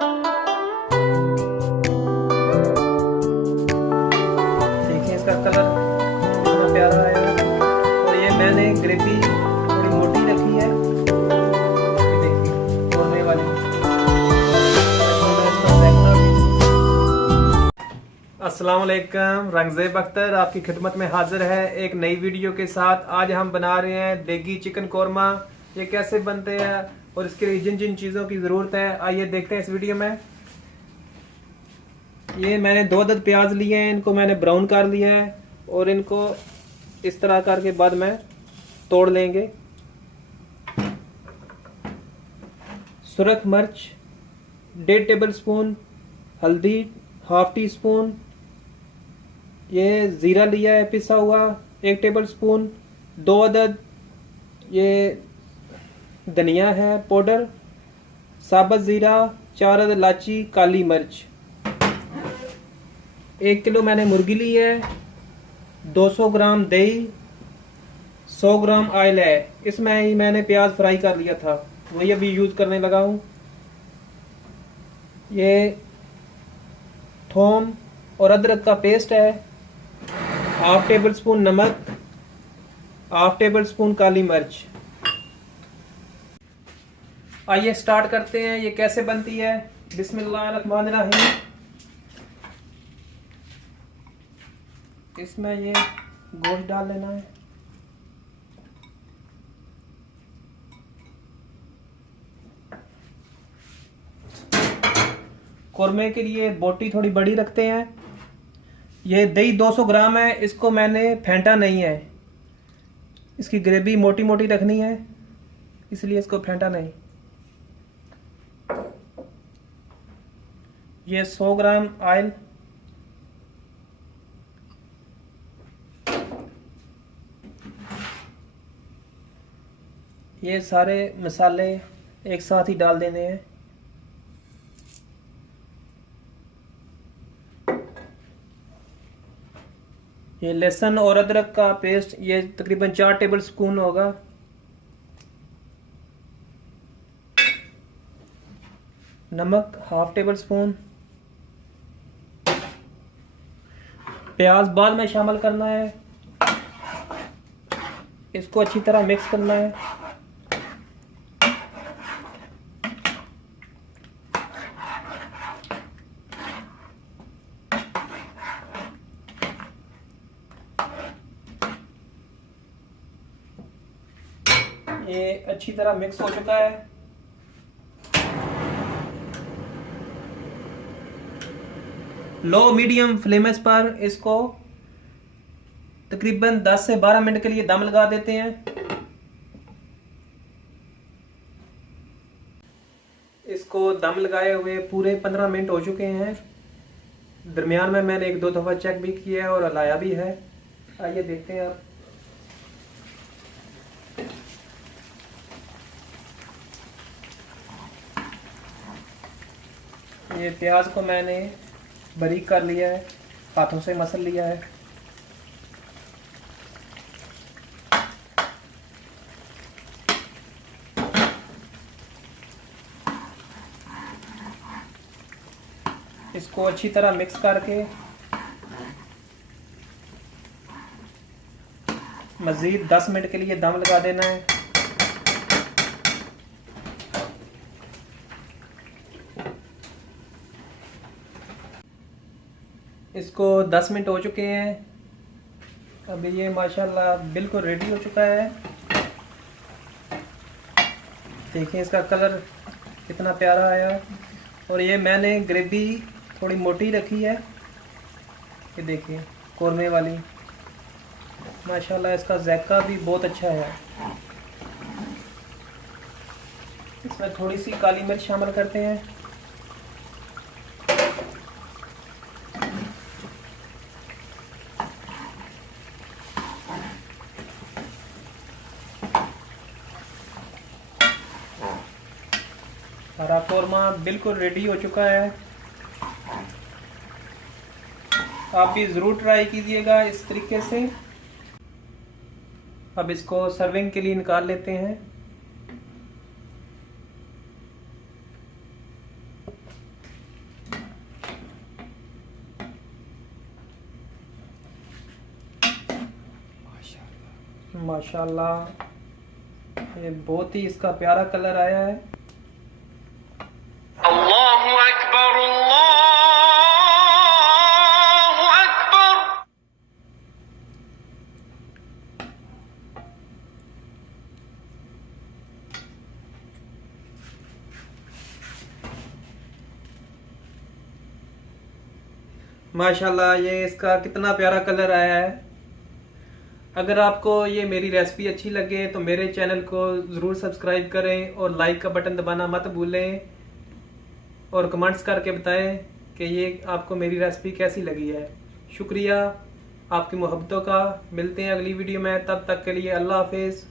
देखिए इसका कलर कितना प्यारा है। और ये मैंने ग्रेवी थोड़ी मोटी रखी है, ये देखिए कौरमे वाली। अस्सलाम वालेकुम, रंगज़ेब अख्तर आपकी खिदमत में हाजिर है एक नई वीडियो के साथ। आज हम बना रहे हैं देगी चिकन कौरमा। ये कैसे बनते हैं और इसके लिए जिन जिन चीज़ों की ज़रूरत है आइए देखते हैं इस वीडियो में। ये मैंने 2 अदद प्याज लिए हैं, इनको मैंने ब्राउन कर लिया है और इनको इस तरह करके बाद में तोड़ लेंगे। सुरख मिर्च 1.5 टेबल स्पून, हल्दी 1/2 टी स्पून, ये ज़ीरा लिया है पिसा हुआ 1 टेबल स्पून, 2 अदद ये धनिया है पाउडर, साबुत ज़ीरा, 4 अदद इलायची, काली मिर्च। 1 किलो मैंने मुर्गी ली है, 200 ग्राम दही, 100 ग्राम ऑयल है। इसमें ही मैंने प्याज फ्राई कर लिया था, वही अभी यूज़ करने लगा हूँ। ये थोम और अदरक का पेस्ट है, 1/2 टेबल स्पून नमक, 1/2 टेबल स्पून काली मिर्च। आइए स्टार्ट करते हैं ये कैसे बनती है। बिस्मिल्लाहिर्रहमानिर्रहीम। इसमें ये गोश्त डाल लेना है। कौरमे के लिए बोटी थोड़ी बड़ी रखते हैं। ये दही 200 ग्राम है, इसको मैंने फेंटा नहीं है, इसकी ग्रेवी मोटी मोटी रखनी है इसलिए इसको फेंटा नहीं। ये 100 ग्राम ऑयल, ये सारे मसाले एक साथ ही डाल देने हैं। ये लहसुन और अदरक का पेस्ट, ये तकरीबन 4 टेबल स्पून होगा। नमक 1/2 टेबल स्पून। प्याज बाद में शामिल करना है, इसको अच्छी तरह मिक्स करना है। ये अच्छी तरह मिक्स हो चुका है। लो मीडियम फ्लेम्स पर इसको तकरीबन 10 से 12 मिनट के लिए दम लगा देते हैं। इसको दम लगाए हुए पूरे 15 मिनट हो चुके हैं। दरमियान में मैंने 1-2 दफ़ा चेक भी किया है और हिलाया भी है। आइए देखते हैं आप। ये प्याज को मैंने बारीक कर लिया है, हाथों से मसल लिया है। इसको अच्छी तरह मिक्स करके मज़ीद 10 मिनट के लिए दम लगा देना है। इसको 10 मिनट हो चुके हैं। अभी ये माशाल्लाह बिल्कुल रेडी हो चुका है। देखिए इसका कलर कितना प्यारा आया। और ये मैंने ग्रेवी थोड़ी मोटी रखी है, ये देखिए कौरमे वाली। माशाल्लाह इसका जायका भी बहुत अच्छा है। इसमें थोड़ी सी काली मिर्च शामिल करते हैं। हरा कौरमा बिल्कुल रेडी हो चुका है। आप भी ज़रूर ट्राई कीजिएगा इस तरीके से। अब इसको सर्विंग के लिए निकाल लेते हैं। माशाल्लाह, ये बहुत ही इसका प्यारा कलर आया है। अल्लाहु अकबर, अल्लाहु अकबर। माशाल्लाह, ये इसका कितना प्यारा कलर आया है। अगर आपको ये मेरी रेसिपी अच्छी लगे तो मेरे चैनल को ज़रूर सब्सक्राइब करें और लाइक का बटन दबाना मत भूलें, और कमेंट्स करके बताएं कि ये आपको मेरी रेसिपी कैसी लगी है। शुक्रिया आपकी मोहब्बतों का। मिलते हैं अगली वीडियो में, तब तक के लिए अल्लाह हाफिज़।